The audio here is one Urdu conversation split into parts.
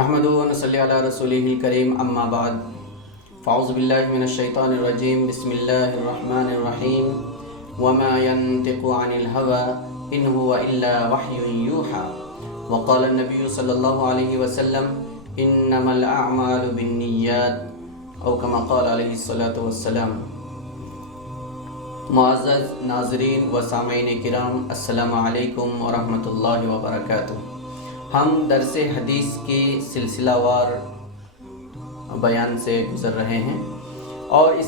نحمدہ و نصلی علی رسولہ الکریم اما بعد فاعوذ باللہ من الشیطان الرجیم بسم اللہ الرحمن الرحیم وما ينطق عن الهوى ان هو الا وحی یوحى وقال النبی صلی اللہ علیہ وسلم انما الاعمال بالنیات او کما قال علیہ الصلاۃ والسلام۔ معزز ناظرین و سامعین کرام، السلام علیکم ورحمۃ اللہ وبرکاتہ۔ ہم درس حدیث کی سلسلہ وار بیان سے گزر رہے ہیں، اور اس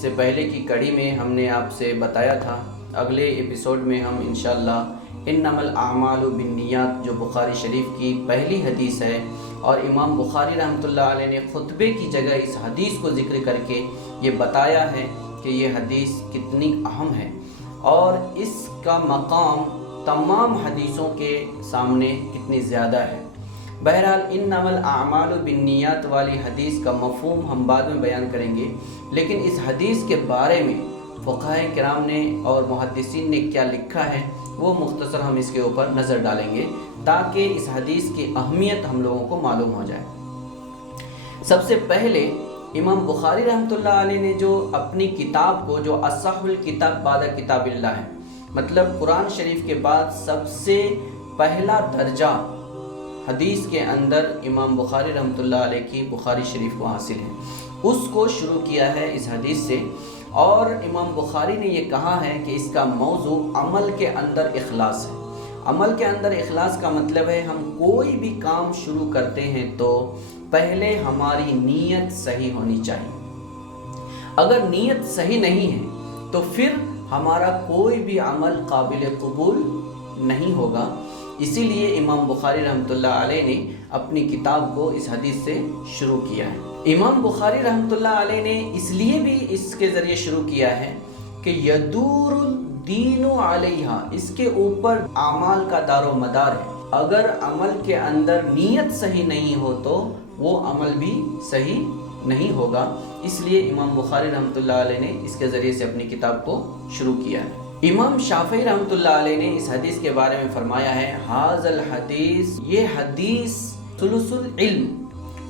سے پہلے کی کڑی میں ہم نے آپ سے بتایا تھا، اگلے ایپیسوڈ میں ہم انشاءاللہ انما الاعمال بالنیات جو بخاری شریف کی پہلی حدیث ہے، اور امام بخاری رحمۃ اللہ علیہ نے خطبے کی جگہ اس حدیث کو ذکر کر کے یہ بتایا ہے کہ یہ حدیث کتنی اہم ہے اور اس کا مقام تمام حدیثوں کے سامنے کتنی زیادہ ہے۔ بہرحال انما الاعمال بالنیات والی حدیث کا مفہوم ہم بعد میں بیان کریں گے، لیکن اس حدیث کے بارے میں فقہاء کرام نے اور محدثین نے کیا لکھا ہے وہ مختصر ہم اس کے اوپر نظر ڈالیں گے تاکہ اس حدیث کی اہمیت ہم لوگوں کو معلوم ہو جائے۔ سب سے پہلے امام بخاری رحمۃ اللہ علیہ نے جو اپنی کتاب کو، جو اصح الکتاب بعد کتاب اللہ ہے، مطلب قرآن شریف کے بعد سب سے پہلا درجہ حدیث کے اندر امام بخاری رحمۃ اللہ علیہ کی بخاری شریف کو حاصل ہے، اس کو شروع کیا ہے اس حدیث سے۔ اور امام بخاری نے یہ کہا ہے کہ اس کا موضوع عمل کے اندر اخلاص ہے۔ عمل کے اندر اخلاص کا مطلب ہے ہم کوئی بھی کام شروع کرتے ہیں تو پہلے ہماری نیت صحیح ہونی چاہیے۔ اگر نیت صحیح نہیں ہے تو پھر ہمارا کوئی بھی عمل قابل قبول نہیں ہوگا۔ اسی لیے امام بخاری رحمۃ اللہ علیہ نے اپنی کتاب کو اس حدیث سے شروع کیا ہے۔ امام بخاری رحمۃ اللہ علیہ نے اس لیے بھی اس کے ذریعے شروع کیا ہے کہ یدور الدین علیہا، اس کے اوپر اعمال کا دار و مدار ہے۔ اگر عمل کے اندر نیت صحیح نہیں ہو تو وہ عمل بھی صحیح نہیں ہوگا، اس لیے امام بخاری رحمۃ اللہ علیہ نے اس کے ذریعے سے اپنی کتاب کو شروع کیا ہے۔ امام شافعی رحمۃ اللہ علیہ نے اس حدیث کے بارے میں فرمایا ہے ھذا الحدیث، یہ حدیث ثلث العلم،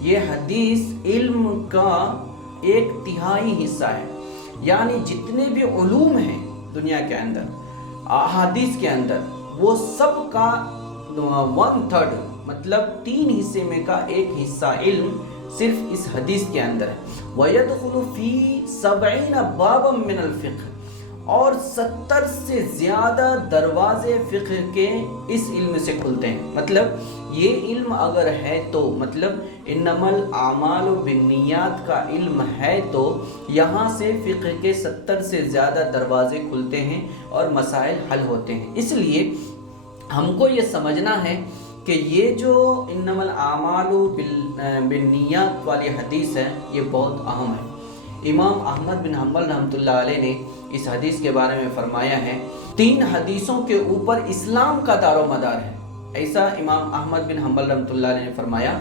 یہ حدیث علم کا 1/3 حصہ ہے، یعنی جتنے بھی علوم ہیں دنیا کے اندر، احادیث کے اندر، وہ سب کا 1/3 مطلب 3 حصے میں کا 1 حصہ علم صرف اس حدیث کے اندر ہے۔ وَيَدْخُلُ فِي 70 بَابًا مِّنَ الْفِقْهِ، اور 70 سے زیادہ دروازے فقہ کے اس علم سے کھلتے ہیں۔ مطلب یہ علم اگر ہے تو، مطلب انما الاعمال بالنیات کا علم ہے تو یہاں سے فقہ کے 70 سے زیادہ دروازے کھلتے ہیں اور مسائل حل ہوتے ہیں۔ اس لیے ہم کو یہ سمجھنا ہے کہ یہ جو انما الاعمال بالنیات والی حدیث ہے یہ بہت اہم ہے۔ امام احمد بن حنبل رحمۃ اللہ علیہ نے اس حدیث کے بارے میں فرمایا ہے 3 حدیثوں کے اوپر اسلام کا دار و مدار ہے، ایسا امام احمد بن حنبل رحمۃ اللہ علیہ نے فرمایا۔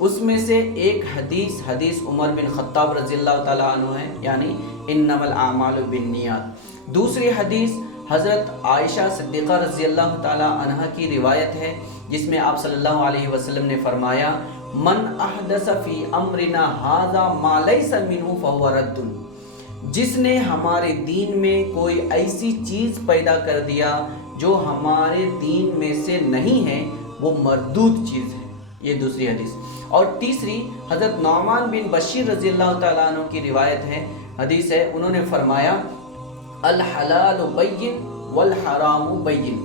اس میں سے ایک حدیث عمر بن خطاب رضی اللہ تعالیٰ عنہ ہے، یعنی انما الاعمال بالنیات۔ دوسری حدیث حضرت عائشہ صدیقہ رضی اللہ تعالیٰ عنہ کی روایت ہے، جس میں آپ صلی اللہ علیہ وسلم نے فرمایا من احدث فی امرنا ھذا ما لیس منہ فہو رد، جس نے ہمارے دین میں کوئی ایسی چیز پیدا کر دیا جو ہمارے دین میں سے نہیں ہے وہ مردود چیز ہے۔ یہ دوسری حدیث۔ اور تیسری حضرت نعمان بن بشیر رضی اللہ تعالیٰ عنہ کی روایت ہے، حدیث ہے، انہوں نے فرمایا الحلال بین والحرام بین،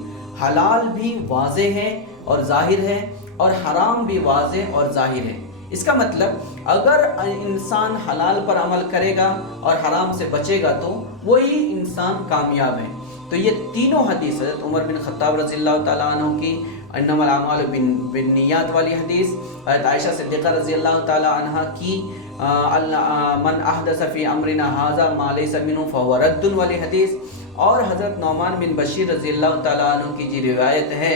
حلال بھی واضح ہے اور ظاہر ہے اور حرام بھی واضح اور ظاہر ہے۔ اس کا مطلب اگر انسان حلال پر عمل کرے گا اور حرام سے بچے گا تو وہی انسان کامیاب ہے۔ تو یہ تینوں حدیث، حضرت عمر بن خطاب رضی اللہ تعالیٰ عنہ کی انما الاعمال بالنیات والی حدیث، حضرت عائشہ صدیقہ رضی اللہ تعالیٰ عنہ کی من احدث فی امرنا ھذا ما لیس منہ فہو رد والی حدیث، اور حضرت نعمان بن بشیر رضی اللہ تعالیٰ عنہ کی جو روایت ہے،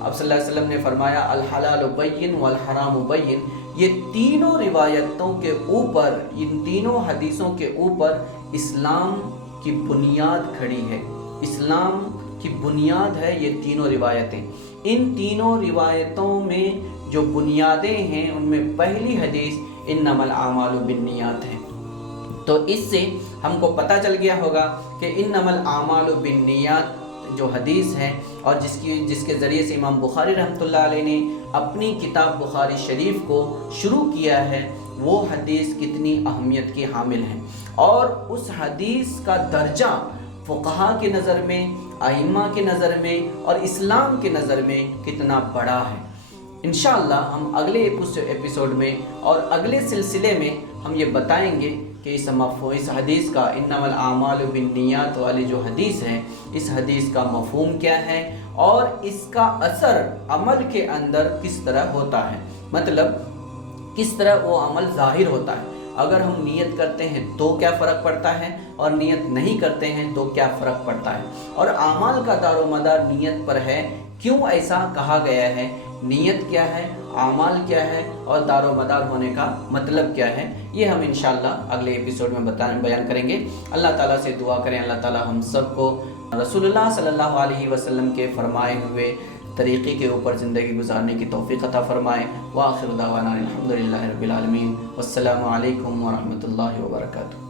آپ صلی اللہ علیہ وسلم نے فرمایا الحلال بین والحرام بین۔ یہ تینوں روایتوں کے اوپر، ان تینوں حدیثوں کے اوپر اسلام کی بنیاد کھڑی ہے، اسلام کی بنیاد ہے یہ تینوں روایتیں۔ ان تینوں روایتوں میں جو بنیادیں ہیں ان میں پہلی حدیث انما الاعمال بالنیات ہے۔ تو اس سے ہم کو پتہ چل گیا ہوگا کہ انما الاعمال بالنیات جو حدیث ہے اور جس کے ذریعے سے امام بخاری رحمۃ اللہ علیہ نے اپنی کتاب بخاری شریف کو شروع کیا ہے، وہ حدیث کتنی اہمیت کی حامل ہے، اور اس حدیث کا درجہ فقہا کی نظر میں، ائمہ کی نظر میں اور اسلام کی نظر میں کتنا بڑا ہے۔ انشاءاللہ ہم اگلے ایپیسوڈ میں اور اگلے سلسلے میں ہم یہ بتائیں گے کہ اس حدیث کا انما الاعمال بالنیات والی جو حدیث ہے، اس حدیث کا مفہوم کیا ہے اور اس کا اثر عمل کے اندر کس طرح ہوتا ہے، مطلب کس طرح وہ عمل ظاہر ہوتا ہے۔ اگر ہم نیت کرتے ہیں تو کیا فرق پڑتا ہے، اور نیت نہیں کرتے ہیں تو کیا فرق پڑتا ہے، اور اعمال کا دار و مدار نیت پر ہے، کیوں ایسا کہا گیا ہے، نیت کیا ہے، اعمال کیا ہے اور دار و مدار ہونے کا مطلب کیا ہے، یہ ہم انشاءاللہ اگلے ایپیسوڈ میں بیان کریں گے۔ اللہ تعالیٰ سے دعا کریں اللہ تعالیٰ ہم سب کو رسول اللہ صلی اللہ علیہ وسلم کے فرمائے ہوئے طریقے کے اوپر زندگی گزارنے کی توفیق عطا فرمائے۔ وآخر دعوانا الحمدللہ رب العالمین، والسلام علیکم ورحمۃ اللہ وبرکاتہ۔